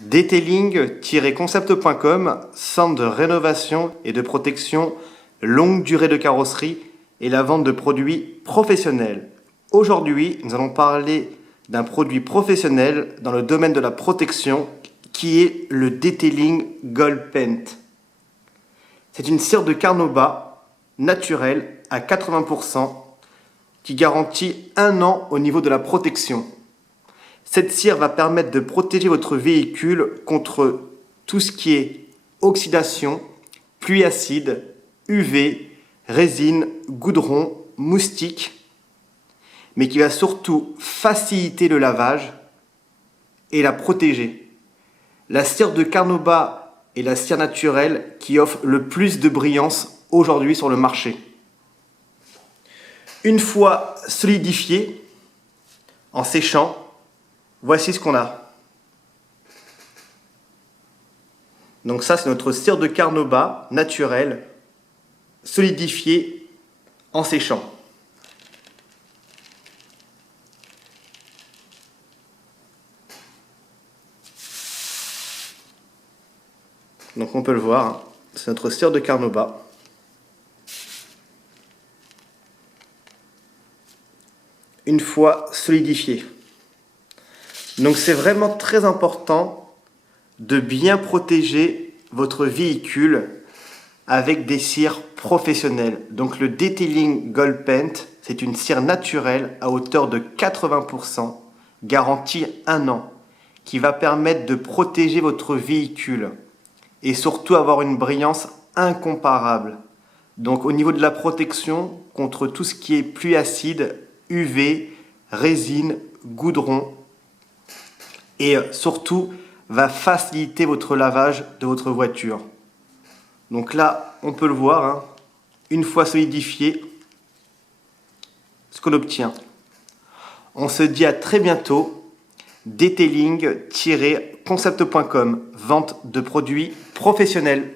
Detailing-concept.com, centre de rénovation et de protection longue durée de carrosserie et la vente de produits professionnels. Aujourd'hui, nous allons parler d'un produit professionnel dans le domaine de la protection qui est le Detailing Gold Paint. C'est une cire de carnauba naturelle à 80% qui garantit 1 an au niveau de la protection. Cette cire va permettre de protéger votre véhicule contre tout ce qui est oxydation, pluie acide, UV, résine, goudron, moustiques, mais qui va surtout faciliter le lavage et la protéger. La cire de carnauba est la cire naturelle qui offre le plus de brillance aujourd'hui sur le marché. Une fois solidifiée, en séchant, voici ce qu'on a. Donc ça, c'est notre cire de carnauba naturelle, solidifiée en séchant. Donc on peut le voir, c'est notre cire de carnauba. Une fois solidifiée. Donc c'est vraiment très important de bien protéger votre véhicule avec des cires professionnelles. Donc le Detailing Gold Paint, c'est une cire naturelle à hauteur de 80%, garantie 1 an, qui va permettre de protéger votre véhicule et surtout avoir une brillance incomparable. Donc au niveau de la protection contre tout ce qui est pluie acide, UV, résine, goudron, et surtout va faciliter votre lavage de votre voiture. Donc là, on peut le voir, une fois solidifié, ce qu'on obtient. On se dit à très bientôt. Detailing-concept.com, vente de produits professionnels.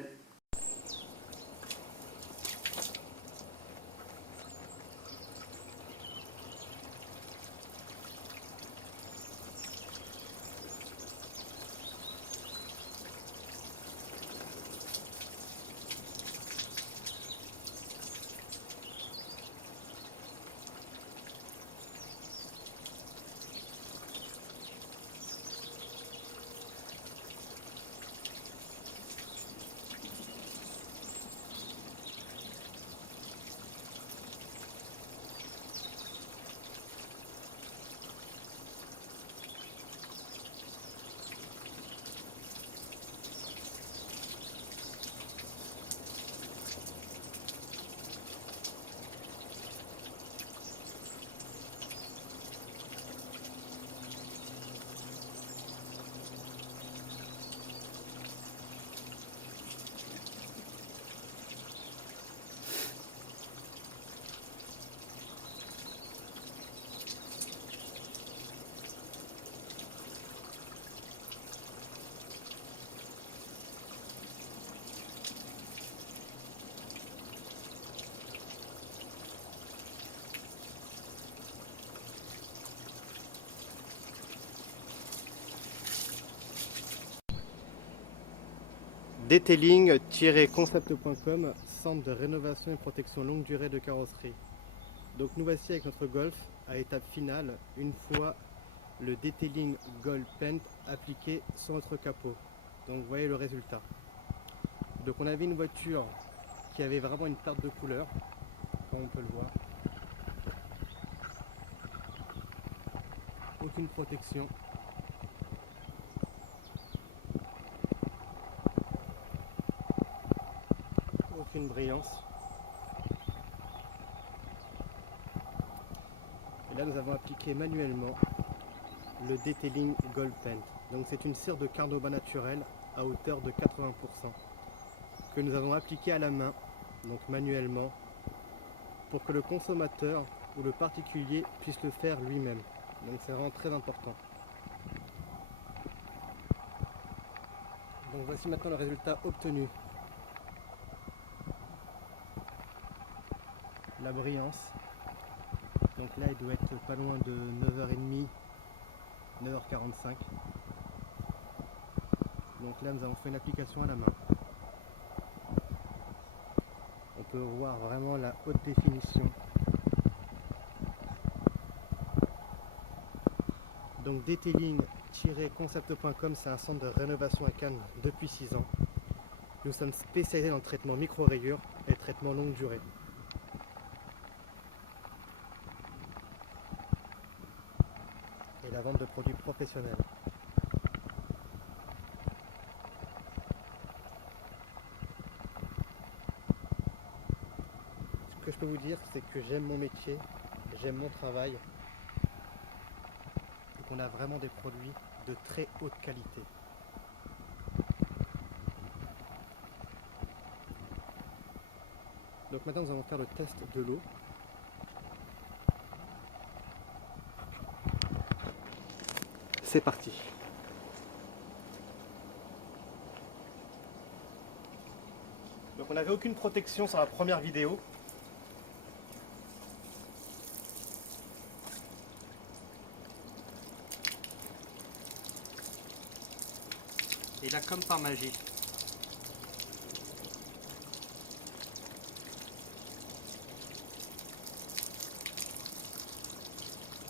Detailing-concept.com, centre de rénovation et protection longue durée de carrosserie. Donc nous voici avec notre Golf à étape finale, une fois le Detailing Gold Paint appliqué sur notre capot. Donc vous voyez le résultat. Donc on avait une voiture qui avait vraiment une perte de couleur, comme on peut le voir. Aucune protection. Aucune brillance. Et là nous avons appliqué manuellement le Detailing Gold Paint. Donc c'est une cire de carnauba naturelle à hauteur de 80% que nous avons appliqué à la main, donc manuellement, pour que le consommateur ou le particulier puisse le faire lui-même. Donc c'est vraiment très important. Donc voici maintenant le résultat obtenu. La brillance. Donc là il doit être pas loin de 9h30, 9h45. Donc là nous avons fait une application à la main. On peut voir vraiment la haute définition. Donc detailing-concept.com, c'est un centre de rénovation à Cannes depuis 6 ans. Nous sommes spécialisés dans le traitement micro-rayures et le traitement longue durée. Et la vente de produits professionnels. Ce que je peux vous dire, c'est que j'aime mon métier, j'aime mon travail et qu'on a vraiment des produits de très haute qualité. Donc maintenant nous allons faire le test de l'eau. C'est parti. Donc on n'avait aucune protection sur la première vidéo. Et là, comme par magie,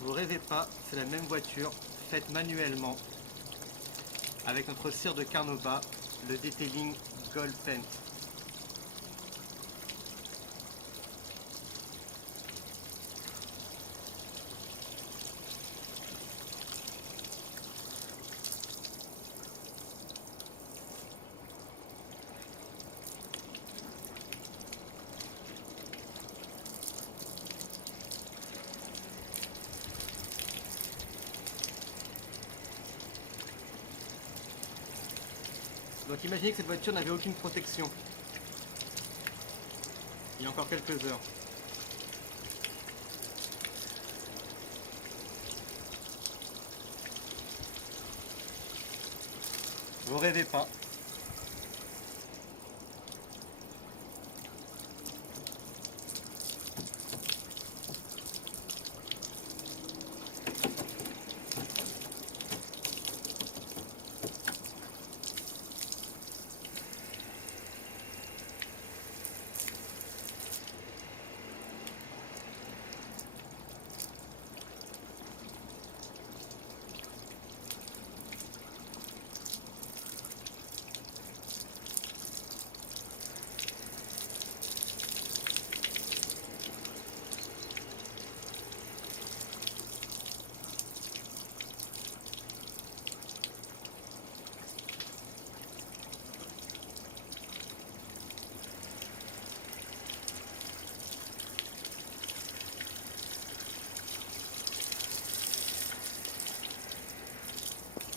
vous rêvez pas, c'est la même voiture faite manuellement avec notre cire de Carnauba, le Detailing Gold Paint. Donc imaginez que cette voiture n'avait aucune protection. Il y a encore quelques heures. Vous rêvez pas.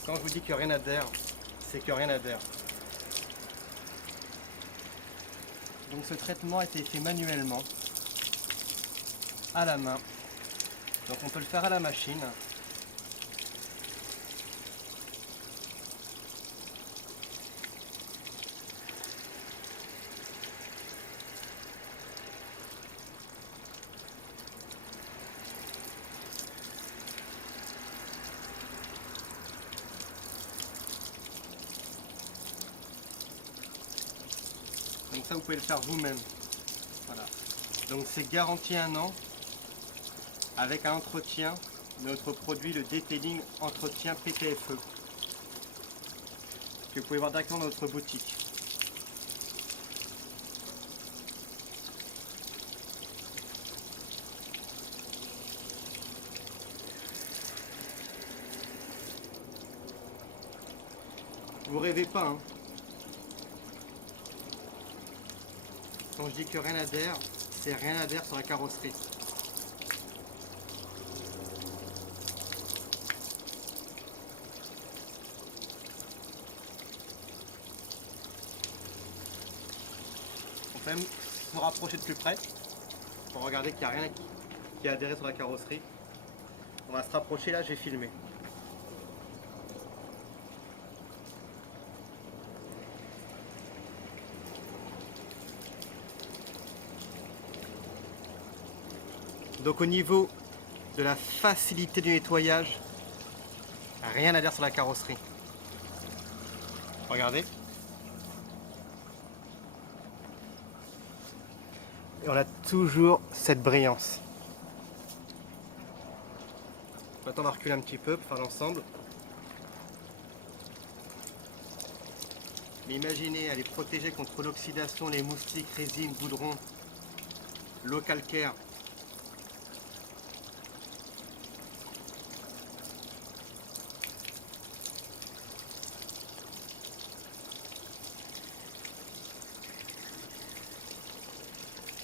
Quand je vous dis que rien n'adhère, c'est que rien n'adhère. Donc ce traitement a été fait manuellement, à la main. Donc on peut le faire à la machine. Donc ça vous pouvez le faire vous-même. Voilà. Donc c'est garanti 1 an avec un entretien de notre produit, le Detailing Entretien PTFE, que vous pouvez voir directement dans notre boutique. Vous rêvez pas, hein. Quand je dis que rien n'adhère, c'est rien n'adhère sur la carrosserie. On peut même se rapprocher de plus près pour regarder qu'il n'y a rien qui a adhéré sur la carrosserie. On va se rapprocher, là j'ai filmé. Donc au niveau de la facilité du nettoyage, rien à dire sur la carrosserie. Regardez. Et on a toujours cette brillance. Maintenant on va reculer un petit peu pour faire l'ensemble. Mais imaginez, elle est protégée contre l'oxydation, les moustiques, résine, goudron, l'eau calcaire.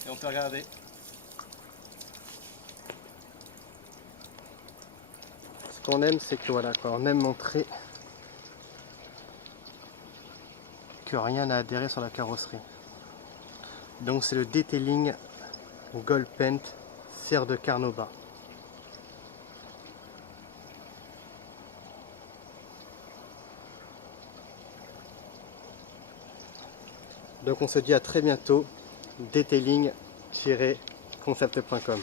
Et on peut regarder. Ce qu'on aime, c'est que voilà, quoi, on aime montrer que rien n'a adhéré sur la carrosserie. Donc c'est le detailing Gold Paint cire de Carnauba. Donc on se dit à très bientôt, detailing-concept.com.